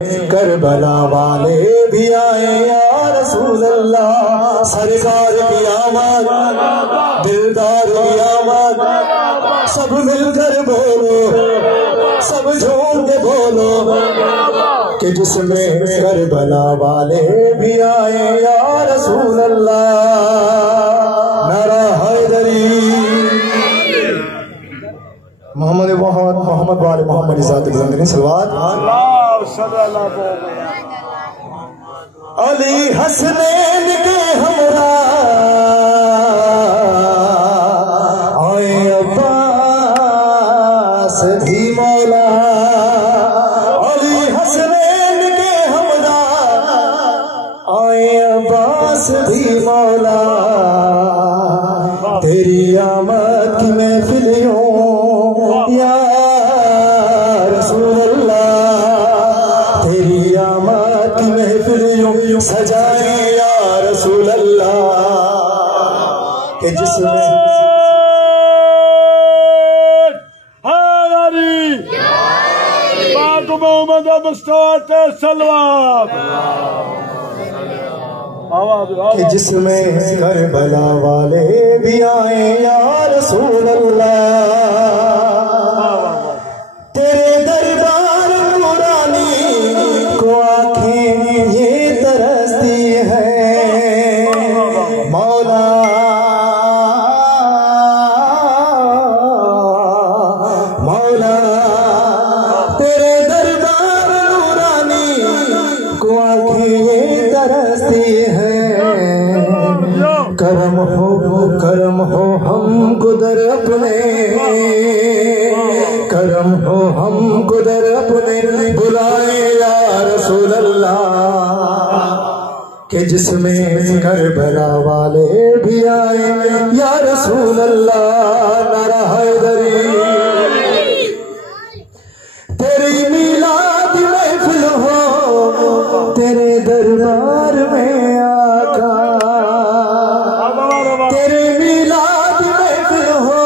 Karbala वाले भी आए या रसूल अल्लाह। सरकार की आमद, दिलदार की आमद, सब मिलकर बोलो, सब झूम के बोलो कि जिसमें करबला वाले भी आए या रसूल अल्लाह। नारा हैदरी मोहम्मद मोहम्मद वाले मोहम्मद इज़ात बुलंद सलवात। अली हसनैन के हमरा आए अब्बास भी मौला। अली हसनैन के हमरा आए अब्बास भी मौला। तेरी आमद की महफिलों या रसूल अल्लाह, तेरी आमद की महफिलों सजाए या रसूल अल्लाह कि जिसमें कि जिसमें करबला वाले भी आए या रसूल अल्लाह। तेरे दरबार कुरानी को आंखें ये तरसती है मौला। मौला तेरे दरबार कुरानी को आंखें ये तरसती है। करम हो हमको दर अपने, करम हो हमको दर अपने बुलाए या रसूल अल्लाह कि जिसमें करबला वाले भी आए या रसूल अल्लाह। नारा हैदरी तेरी मिलाद महफिल हो तेरे दरबार में आका। तेरे मिलाद महफिल हो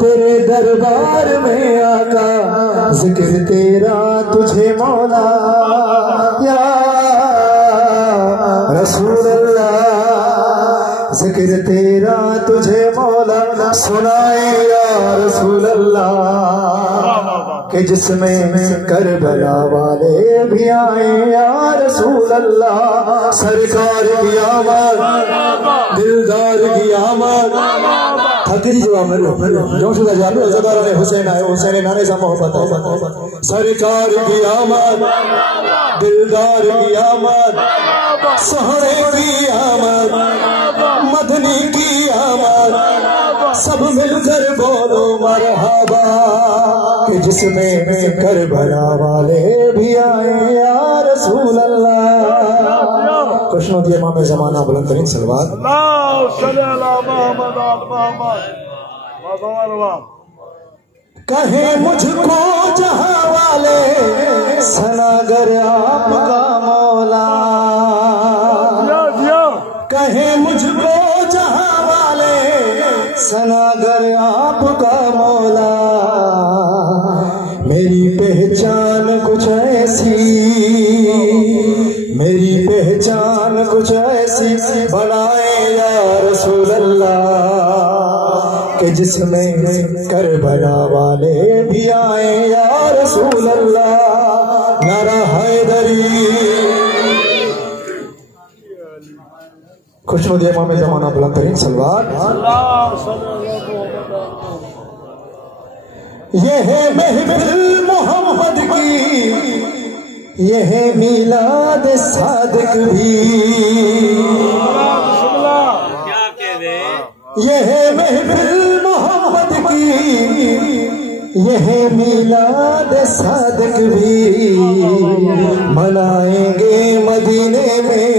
तेरे दरबार में आका। जिक्र तेरा तुझे मौला या रसूल अल्लाह। जिक्र तेरा तुझे मौला सुनाए या रसूल अल्लाह कि जिसमें करबला वाले भी आए या रसूल अल्लाह। सरकार की आमद, दिलदार की आमद, थकरी जो आमद जो शुदा जानो ज़दार हुसैन आए हुसैन नाने सा मोहब्बत है। सरकार की आमद, दिलदार की आमद, सहरे की आमद, मदनी की आमद, सब मिलकर बोलो मरहबा कि जिसमें करबला वाले भी आए या रसूल अल्लाह। खुशनुदी इमाम ज़माना बुलंद तरीन सलवात। कहे मुझको जहां वाले सनागर आपका मौला। कहे मुझको जहां वाले सनागर आपका मौला। मेरी पहचान कुछ ऐसी, मेरी पहचान कुछ ऐसी बनाए या रसूल अल्लाह कि जिसमें करबला वाले भी आए या रसूल अल्लाह। नारा हैदरी खुशनुदी इमाम ज़माना बुलंद तरीन सलवात। ये है महफिल मोहम्मद की, ये है मिलाद सादिक भी। ये है महफिल मोहम्मद की, ये है मिलाद सादिक भी। मनाएंगे मदीने में,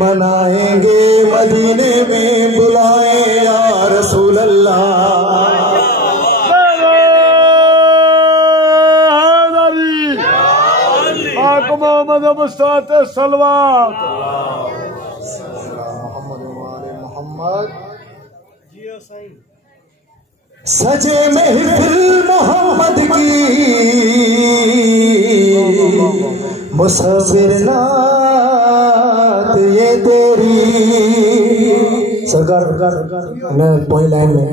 मनाएंगे मदीने में बुलाए या रसूल अल्लाह। मोहम्मद सलवात मोहम्मद सजे महफिल मोहम्मद की मुसविर नात ये तेरी। सरकार ने पोई लाइन में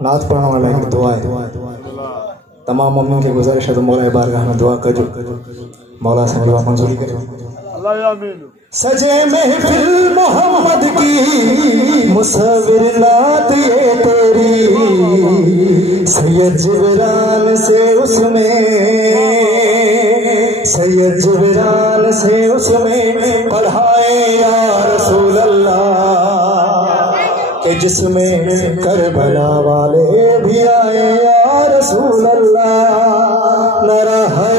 नात पढ़ने वाला एक दुआ है। तमाम मोमिन की गुजारिश है तो मौला बारगाह में दुआ करो, मौला से दुआ मंजूरी करे। सजे महफिल मोहम्मद की मुसविर नात ये तेरी। सैयद जिब्रान से उसमें, सैयद जिब्रान से उसमें पढ़ाए या रसूल अल्लाह, के जिसमें करबला वाले भी आए या रसूल अल्लाह। न रहा